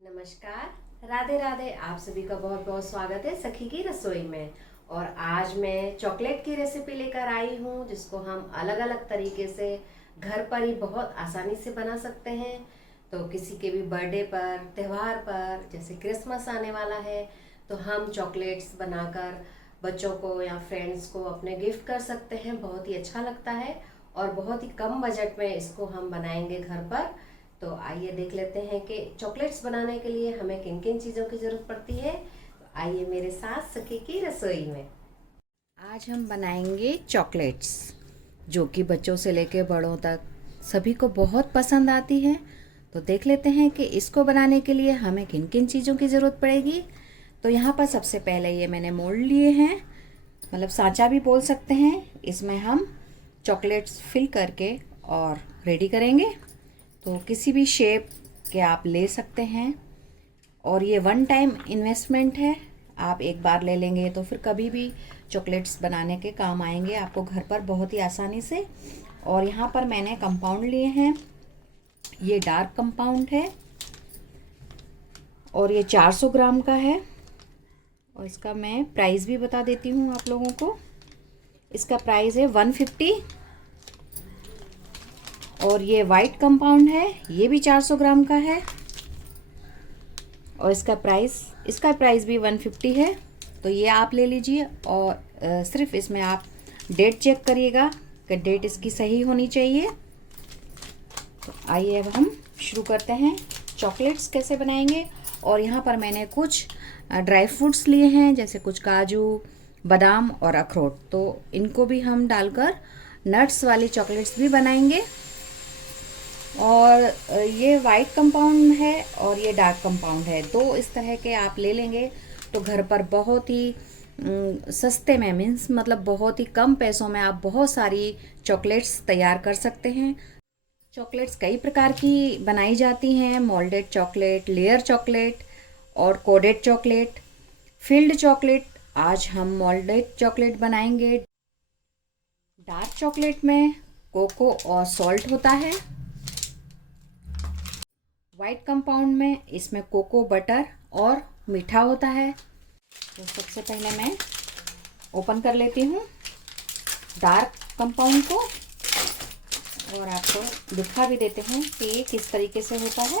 नमस्कार, राधे राधे। आप सभी का बहुत बहुत स्वागत है सखी की रसोई में। और आज मैं चॉकलेट की रेसिपी लेकर आई हूँ जिसको हम अलग अलग तरीके से घर पर ही बहुत आसानी से बना सकते हैं। तो किसी के भी बर्थडे पर, त्यौहार पर, जैसे क्रिसमस आने वाला है, तो हम चॉकलेट्स बनाकर बच्चों को या फ्रेंड्स को अपने गिफ्ट कर सकते हैं। बहुत ही अच्छा लगता है और बहुत ही कम बजट में इसको हम बनाएंगे घर पर। तो आइए देख लेते हैं कि चॉकलेट्स बनाने के लिए हमें किन किन चीज़ों की ज़रूरत पड़ती है। तो आइए मेरे साथ सखी की रसोई में। आज हम बनाएंगे चॉकलेट्स जो कि बच्चों से लेकर बड़ों तक सभी को बहुत पसंद आती है। तो देख लेते हैं कि इसको बनाने के लिए हमें किन किन चीज़ों की ज़रूरत पड़ेगी। तो यहाँ पर सबसे पहले ये मैंने मोल्ड लिए हैं, मतलब सांचा भी बोल सकते हैं। इसमें हम चॉकलेट्स फिल करके और रेडी करेंगे। तो किसी भी शेप के आप ले सकते हैं और ये वन टाइम इन्वेस्टमेंट है। आप एक बार ले लेंगे तो फिर कभी भी चॉकलेट्स बनाने के काम आएंगे आपको घर पर बहुत ही आसानी से। और यहाँ पर मैंने कंपाउंड लिए हैं, ये डार्क कंपाउंड है और ये 400 ग्राम का है। और इसका मैं प्राइस भी बता देती हूँ आप लोगों को। इसका प्राइस है 150। और ये वाइट कंपाउंड है, ये भी 400 ग्राम का है और इसका प्राइस भी 150 है। तो ये आप ले लीजिए और सिर्फ इसमें आप डेट चेक करिएगा कि डेट इसकी सही होनी चाहिए। तो आइए अब हम शुरू करते हैं चॉकलेट्स कैसे बनाएंगे। और यहाँ पर मैंने कुछ ड्राई फ्रूट्स लिए हैं, जैसे कुछ काजू, बादाम और अखरोट। तो इनको भी हम डालकर नट्स वाली चॉकलेट्स भी बनाएंगे। और ये वाइट कंपाउंड है और ये डार्क कंपाउंड है, दो इस तरह के आप ले लेंगे तो घर पर बहुत ही सस्ते में, मीन्स मतलब बहुत ही कम पैसों में आप बहुत सारी चॉकलेट्स तैयार कर सकते हैं। चॉकलेट्स कई प्रकार की बनाई जाती हैं, मोल्डेड चॉकलेट, लेयर चॉकलेट और कोडेड चॉकलेट, फिल्ड चॉकलेट। आज हम मोल्डेड चॉकलेट बनाएंगे। डार्क चॉकलेट में कोको और सॉल्ट होता है। वाइट कंपाउंड में इसमें कोको, बटर और मीठा होता है। तो सबसे पहले मैं ओपन कर लेती हूँ डार्क कंपाउंड को और आपको दिखा भी देते हैं कि ये किस तरीके से होता है।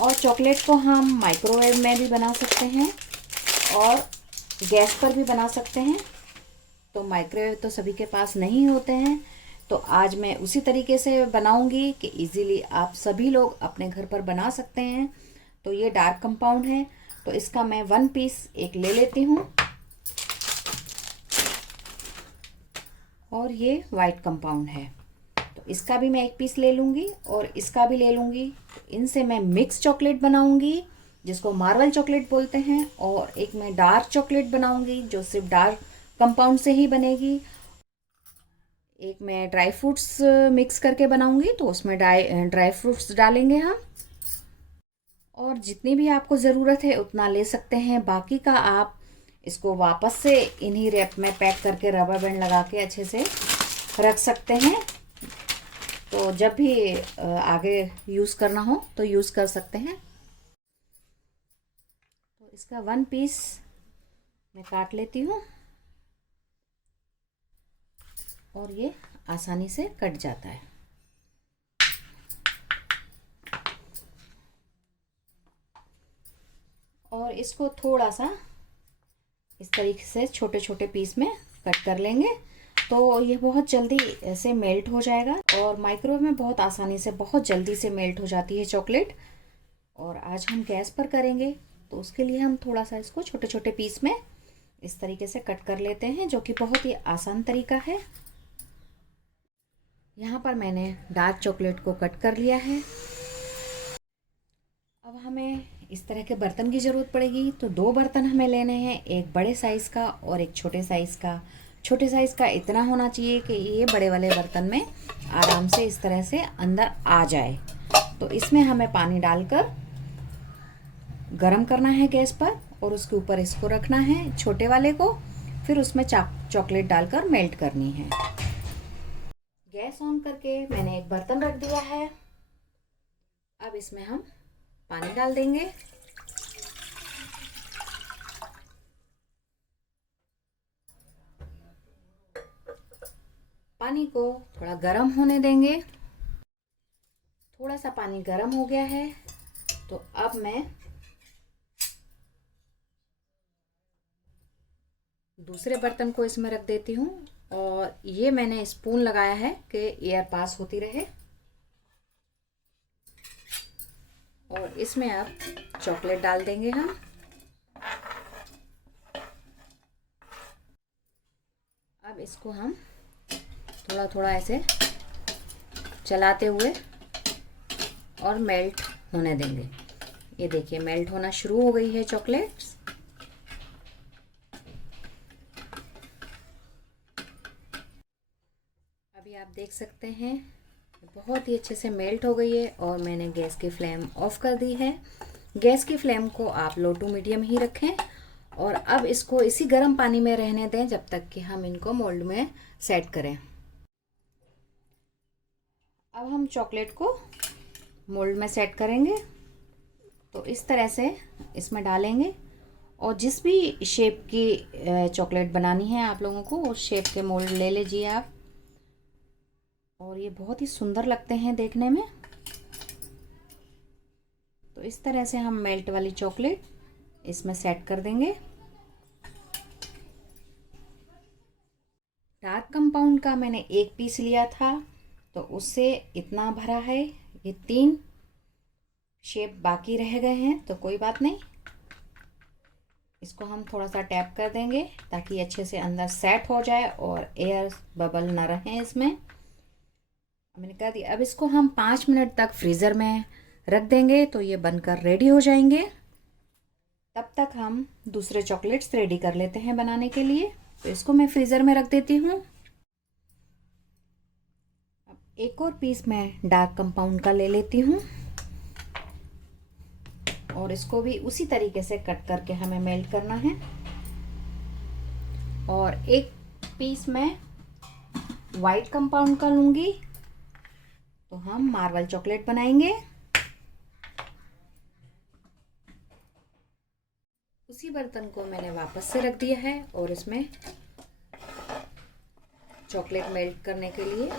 और चॉकलेट को हम माइक्रोवेव में भी बना सकते हैं और गैस पर भी बना सकते हैं। तो माइक्रोवेव तो सभी के पास नहीं होते हैं, तो आज मैं उसी तरीके से बनाऊंगी कि इजीली आप सभी लोग अपने घर पर बना सकते हैं। तो ये डार्क कंपाउंड है, तो इसका मैं 1 पीस एक ले लेती हूँ। और ये वाइट कंपाउंड है, तो इसका भी मैं 1 पीस ले लूँगी और इसका भी ले लूँगी। इनसे मैं मिक्स चॉकलेट बनाऊँगी जिसको मार्बल चॉकलेट बोलते हैं। और एक मैं डार्क चॉकलेट बनाऊँगी जो सिर्फ डार्क कंपाउंड से ही बनेगी। एक मैं ड्राई फ्रूट्स मिक्स करके बनाऊंगी, तो उसमें ड्राई फ्रूट्स डालेंगे हम। और जितनी भी आपको ज़रूरत है उतना ले सकते हैं, बाकी का आप इसको वापस से इन्हीं रैप में पैक करके रबर बैंड लगा के अच्छे से रख सकते हैं। तो जब भी आगे यूज़ करना हो तो यूज़ कर सकते हैं। तो इसका 1 पीस मैं काट लेती हूँ और ये आसानी से कट जाता है। और इसको थोड़ा सा इस तरीके से छोटे छोटे पीस में कट कर लेंगे तो ये बहुत जल्दी ऐसे मेल्ट हो जाएगा। और माइक्रोवेव में बहुत आसानी से, बहुत जल्दी से मेल्ट हो जाती है चॉकलेट। और आज हम गैस पर करेंगे तो उसके लिए हम थोड़ा सा इसको छोटे छोटे पीस में इस तरीके से कट कर लेते हैं, जो कि बहुत ही आसान तरीका है। यहाँ पर मैंने डार्क चॉकलेट को कट कर लिया है। अब हमें इस तरह के बर्तन की ज़रूरत पड़ेगी। तो 2 बर्तन हमें लेने हैं, एक बड़े साइज़ का और एक छोटे साइज़ का। छोटे साइज़ का इतना होना चाहिए कि ये बड़े वाले बर्तन में आराम से इस तरह से अंदर आ जाए। तो इसमें हमें पानी डालकर गरम करना है गैस पर और उसके ऊपर इसको रखना है छोटे वाले को। फिर उसमें चॉकलेट डालकर मेल्ट करनी है। गैस ऑन करके मैंने एक बर्तन रख दिया है। अब इसमें हम पानी डाल देंगे। पानी को थोड़ा गर्म होने देंगे। थोड़ा सा पानी गर्म हो गया है तो अब मैं दूसरे बर्तन को इसमें रख देती हूँ और ये मैंने स्पून लगाया है कि एयर पास होती रहे। और इसमें अब चॉकलेट डाल देंगे हम। अब इसको हम थोड़ा थोड़ा ऐसे चलाते हुए और मेल्ट होने देंगे। ये देखिए मेल्ट होना शुरू हो गई है चॉकलेट्स। अभी आप देख सकते हैं बहुत ही अच्छे से मेल्ट हो गई है और मैंने गैस की फ्लेम ऑफ कर दी है। गैस की फ्लेम को आप लो टू मीडियम ही रखें और अब इसको इसी गर्म पानी में रहने दें जब तक कि हम इनको मोल्ड में सेट करें। अब हम चॉकलेट को मोल्ड में सेट करेंगे। तो इस तरह से इसमें डालेंगे और जिस भी शेप की चॉकलेट बनानी है आप लोगों को उस शेप के मोल्ड ले लीजिए आप। और ये बहुत ही सुंदर लगते हैं देखने में। तो इस तरह से हम मेल्ट वाली चॉकलेट इसमें सेट कर देंगे। डार्क कंपाउंड का मैंने एक पीस लिया था तो उससे इतना भरा है। ये 3 शेप बाकी रह गए हैं तो कोई बात नहीं, इसको हम थोड़ा सा टैप कर देंगे ताकि अच्छे से अंदर सेट हो जाए और एयर बबल ना रहे इसमें। मैंने कर दिया। अब इसको हम 5 मिनट तक फ्रीज़र में रख देंगे तो ये बनकर रेडी हो जाएंगे। तब तक हम दूसरे चॉकलेट्स रेडी कर लेते हैं बनाने के लिए। तो इसको मैं फ्रीज़र में रख देती हूँ। अब एक और पीस मैं डार्क कंपाउंड का ले लेती हूँ और इसको भी उसी तरीके से कट करके हमें मेल्ट करना है। और एक पीस मैं वाइट कंपाउंड का लूँगी तो हम मार्बल चॉकलेट बनाएंगे। उसी बर्तन को मैंने वापस से रख दिया है और इसमें चॉकलेट मेल्ट करने के लिए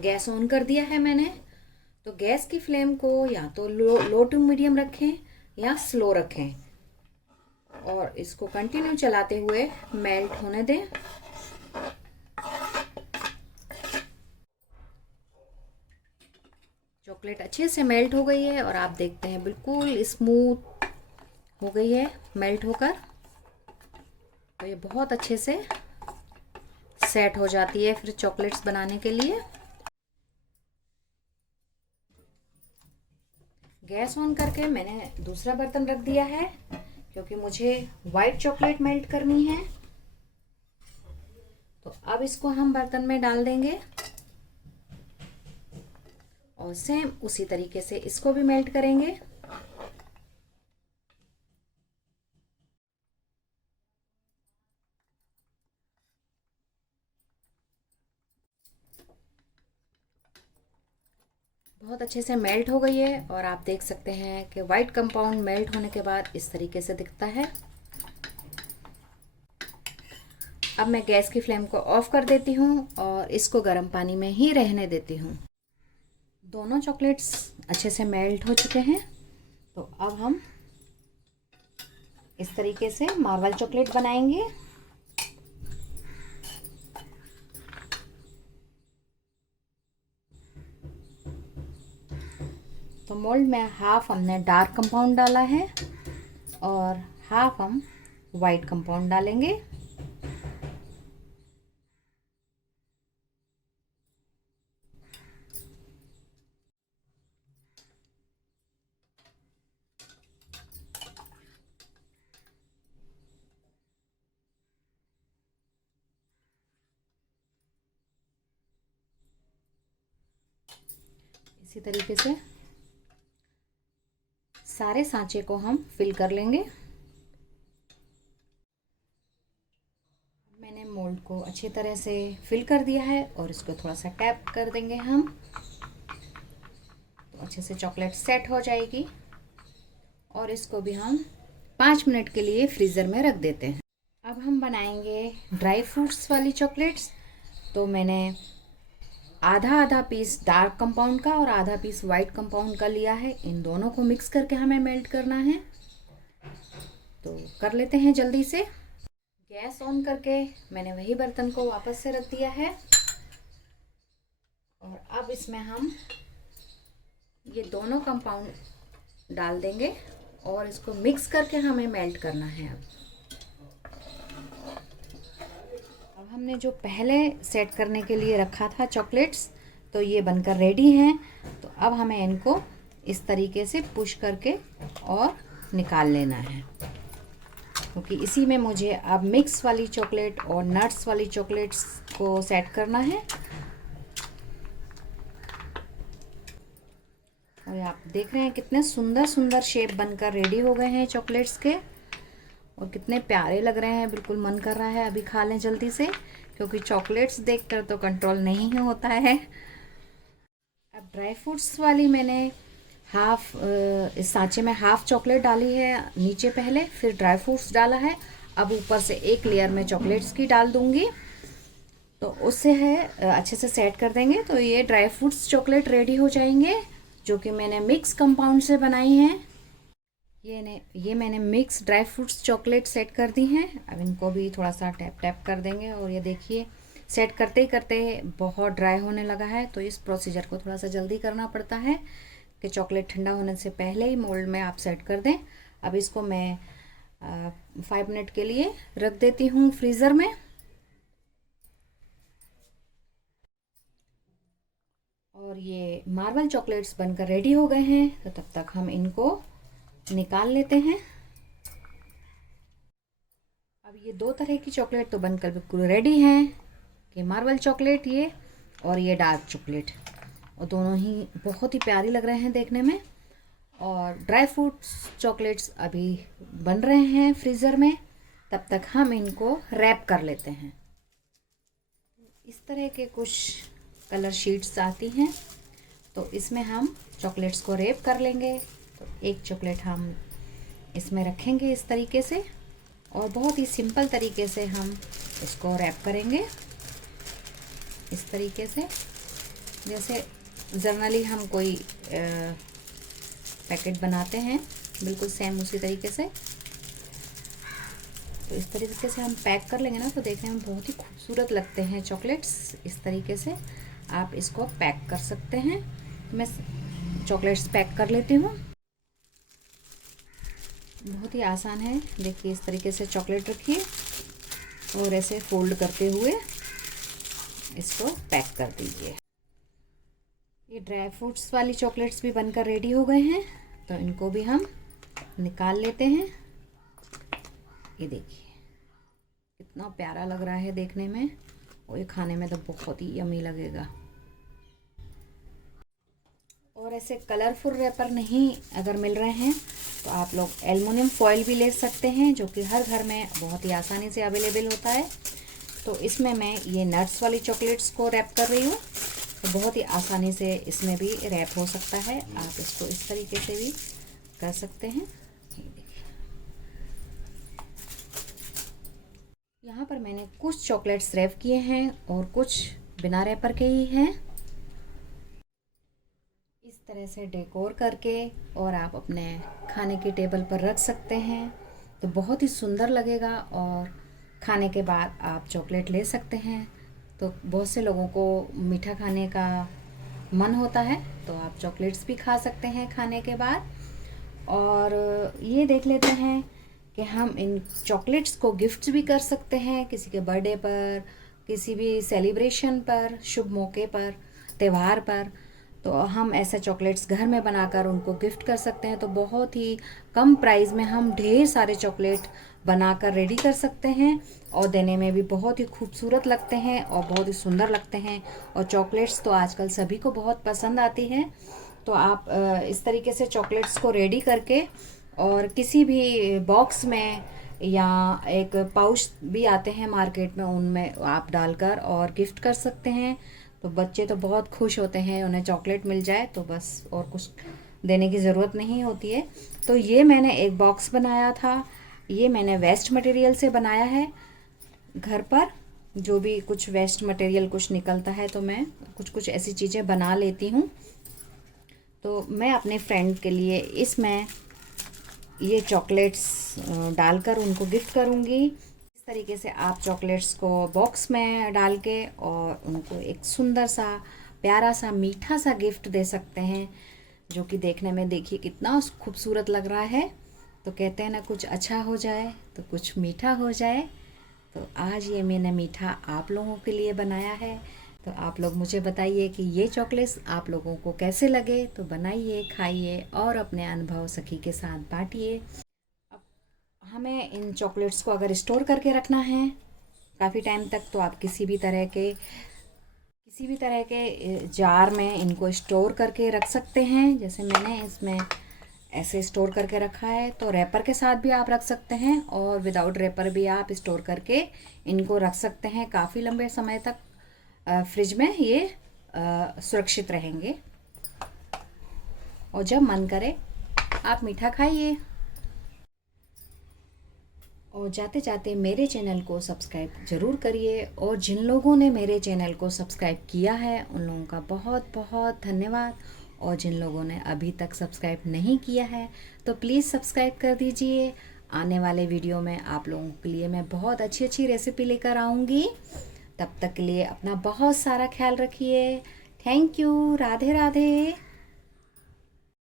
गैस ऑन कर दिया है मैंने। तो गैस की फ्लेम को या तो लो टू मीडियम रखें या स्लो रखें और इसको कंटिन्यू चलाते हुए मेल्ट होने दें। चॉकलेट अच्छे से मेल्ट हो गई है और आप देखते हैं बिल्कुल स्मूथ हो गई है मेल्ट होकर। तो ये बहुत अच्छे से सेट हो जाती है फिर चॉकलेट्स बनाने के लिए। गैस ऑन करके मैंने दूसरा बर्तन रख दिया है क्योंकि मुझे वाइट चॉकलेट मेल्ट करनी है। तो अब इसको हम बर्तन में डाल देंगे और सेम उसी तरीके से इसको भी मेल्ट करेंगे। बहुत अच्छे से मेल्ट हो गई है और आप देख सकते हैं कि वाइट कंपाउंड मेल्ट होने के बाद इस तरीके से दिखता है। अब मैं गैस की फ्लेम को ऑफ कर देती हूँ और इसको गर्म पानी में ही रहने देती हूँ। दोनों चॉकलेट्स अच्छे से मेल्ट हो चुके हैं। तो अब हम इस तरीके से मार्बल चॉकलेट बनाएंगे। तो मोल्ड में हाफ हमने डार्क कंपाउंड डाला है और हाफ हम वाइट कंपाउंड डालेंगे। इसी तरीके से सारे सांचे को हम फिल कर लेंगे। मैंने मोल्ड को अच्छी तरह से फिल कर दिया है और इसको थोड़ा सा टैप कर देंगे हम तो अच्छे से चॉकलेट सेट हो जाएगी। और इसको भी हम 5 मिनट के लिए फ्रीज़र में रख देते हैं। अब हम बनाएंगे ड्राई फ्रूट्स वाली चॉकलेट्स। तो मैंने आधा आधा पीस डार्क कंपाउंड का और आधा पीस वाइट कंपाउंड का लिया है। इन दोनों को मिक्स करके हमें मेल्ट करना है, तो कर लेते हैं जल्दी से। गैस ऑन करके मैंने वही बर्तन को वापस से रख दिया है और अब इसमें हम ये दोनों कंपाउंड डाल देंगे और इसको मिक्स करके हमें मेल्ट करना है। अब हमने जो पहले सेट करने के लिए रखा था चॉकलेट्स, तो ये बनकर रेडी हैं। तो अब हमें इनको इस तरीके से पुश करके और निकाल लेना है, क्योंकि इसी में मुझे अब मिक्स वाली चॉकलेट और नट्स वाली चॉकलेट्स को सेट करना है। और आप देख रहे हैं कितने सुंदर सुंदर शेप बनकर रेडी हो गए हैं चॉकलेट्स के, और कितने प्यारे लग रहे हैं। बिल्कुल मन कर रहा है अभी खा लें जल्दी से, क्योंकि चॉकलेट्स देखकर तो कंट्रोल नहीं होता है। अब ड्राई फ्रूट्स वाली मैंने इस सांचे में हाफ चॉकलेट डाली है नीचे पहले, फिर ड्राई फ्रूट्स डाला है। अब ऊपर से एक लेयर में चॉकलेट्स की डाल दूंगी, तो उससे है अच्छे से सेट कर देंगे। तो ये ड्राई फ्रूट्स चॉकलेट रेडी हो जाएंगे, जो कि मैंने मिक्स कंपाउंड से बनाई हैं। ये मैंने mix dry fruits chocolate set कर दी हैं। अब इनको भी थोड़ा सा टैप टैप कर देंगे। और ये देखिए सेट करते ही करते बहुत ड्राई होने लगा है, तो इस प्रोसीजर को थोड़ा सा जल्दी करना पड़ता है कि चॉकलेट ठंडा होने से पहले ही मोल्ड में आप सेट कर दें। अब इसको मैं 5 मिनट के लिए रख देती हूँ फ्रीज़र में। और ये मार्बल चॉकलेट्स बनकर रेडी हो गए हैं, तो तब तक हम इनको निकाल लेते हैं। अब ये दो तरह की चॉकलेट तो बनकर बिल्कुल रेडी हैं, कि मार्बल चॉकलेट ये और ये डार्क चॉकलेट, और दोनों ही बहुत ही प्यारी लग रहे हैं देखने में। और ड्राई फ्रूट्स चॉकलेट्स अभी बन रहे हैं फ्रीज़र में, तब तक हम इनको रैप कर लेते हैं। इस तरह के कुछ कलर शीट्स आती हैं, तो इसमें हम चॉकलेट्स को रैप कर लेंगे। तो एक चॉकलेट हम इसमें रखेंगे इस तरीके से, और बहुत ही सिंपल तरीके से हम इसको रैप करेंगे इस तरीके से, जैसे जनरली हम कोई पैकेट बनाते हैं, बिल्कुल सेम उसी तरीके से। तो इस तरीके से हम पैक कर लेंगे ना, तो देखने में बहुत ही खूबसूरत लगते हैं चॉकलेट्स। इस तरीके से आप इसको पैक कर सकते हैं। मैं चॉकलेट्स पैक कर लेती हूँ। बहुत ही आसान है, देखिए इस तरीके से चॉकलेट रखिए और ऐसे फोल्ड करते हुए इसको पैक कर दीजिए। ये ड्राई फ्रूट्स वाली चॉकलेट्स भी बनकर रेडी हो गए हैं, तो इनको भी हम निकाल लेते हैं। ये देखिए कितना प्यारा लग रहा है देखने में, और ये खाने में तो बहुत ही यम्मी लगेगा। और ऐसे कलरफुल रैपर नहीं अगर मिल रहे हैं, तो आप लोग एल्युमिनियम फॉयल भी ले सकते हैं, जो कि हर घर में बहुत ही आसानी से अवेलेबल होता है। तो इसमें मैं ये नट्स वाली चॉकलेट्स को रैप कर रही हूँ, तो बहुत ही आसानी से इसमें भी रैप हो सकता है। आप इसको इस तरीके से भी कर सकते हैं। यहाँ पर मैंने कुछ चॉकलेट्स रैप किए हैं और कुछ बिना रैपर के ही हैं। इस तरह से डेकोर करके और आप अपने खाने की टेबल पर रख सकते हैं, तो बहुत ही सुंदर लगेगा। और खाने के बाद आप चॉकलेट ले सकते हैं। तो बहुत से लोगों को मीठा खाने का मन होता है, तो आप चॉकलेट्स भी खा सकते हैं खाने के बाद। और ये देख लेते हैं कि हम इन चॉकलेट्स को गिफ्ट भी कर सकते हैं किसी के बर्थडे पर, किसी भी सेलिब्रेशन पर, शुभ मौके पर, त्यौहार पर। तो हम ऐसे चॉकलेट्स घर में बनाकर उनको गिफ्ट कर सकते हैं। तो बहुत ही कम प्राइस में हम ढेर सारे चॉकलेट बनाकर रेडी कर सकते हैं, और देने में भी बहुत ही खूबसूरत लगते हैं और बहुत ही सुंदर लगते हैं। और चॉकलेट्स तो आजकल सभी को बहुत पसंद आती है। तो आप इस तरीके से चॉकलेट्स को रेडी करके और किसी भी बॉक्स में, या एक पाउच भी आते हैं मार्केट में, उनमें आप डालकर और गिफ्ट कर सकते हैं। तो बच्चे तो बहुत खुश होते हैं, उन्हें चॉकलेट मिल जाए तो बस और कुछ देने की ज़रूरत नहीं होती है। तो ये मैंने एक बॉक्स बनाया था, ये मैंने वेस्ट मटेरियल से बनाया है। घर पर जो भी कुछ वेस्ट मटेरियल कुछ निकलता है तो मैं कुछ कुछ ऐसी चीज़ें बना लेती हूँ। तो मैं अपने फ्रेंड के लिए इसमें ये चॉकलेट्स डालकर उनको गिफ्ट करूँगी। इस तरीके से आप चॉकलेट्स को बॉक्स में डाल के और उनको एक सुंदर सा प्यारा सा मीठा सा गिफ्ट दे सकते हैं, जो कि देखने में देखिए कितना खूबसूरत लग रहा है। तो कहते हैं ना, कुछ अच्छा हो जाए तो कुछ मीठा हो जाए। तो आज ये मैंने मीठा आप लोगों के लिए बनाया है। तो आप लोग मुझे बताइए कि ये चॉकलेट्स आप लोगों को कैसे लगे। तो बनाइए, खाइए और अपने अनुभव सखी के साथ बांटिए। अब हमें इन चॉकलेट्स को अगर स्टोर करके रखना है काफ़ी टाइम तक, तो आप किसी भी तरह के जार में इनको स्टोर करके रख सकते हैं। जैसे मैंने इसमें ऐसे स्टोर करके रखा है, तो रैपर के साथ भी आप रख सकते हैं और विदाउट रैपर भी आप स्टोर करके इनको रख सकते हैं। काफ़ी लंबे समय तक फ्रिज में ये सुरक्षित रहेंगे। और जब मन करे आप मीठा खाइए। और जाते जाते मेरे चैनल को सब्सक्राइब ज़रूर करिए। और जिन लोगों ने मेरे चैनल को सब्सक्राइब किया है उन लोगों का बहुत बहुत धन्यवाद। और जिन लोगों ने अभी तक सब्सक्राइब नहीं किया है तो प्लीज़ सब्सक्राइब कर दीजिए। आने वाले वीडियो में आप लोगों के लिए मैं बहुत अच्छी अच्छी रेसिपी लेकर आऊँगी। तब तक के लिए अपना बहुत सारा ख्याल रखिए। Thank you. राधे राधे।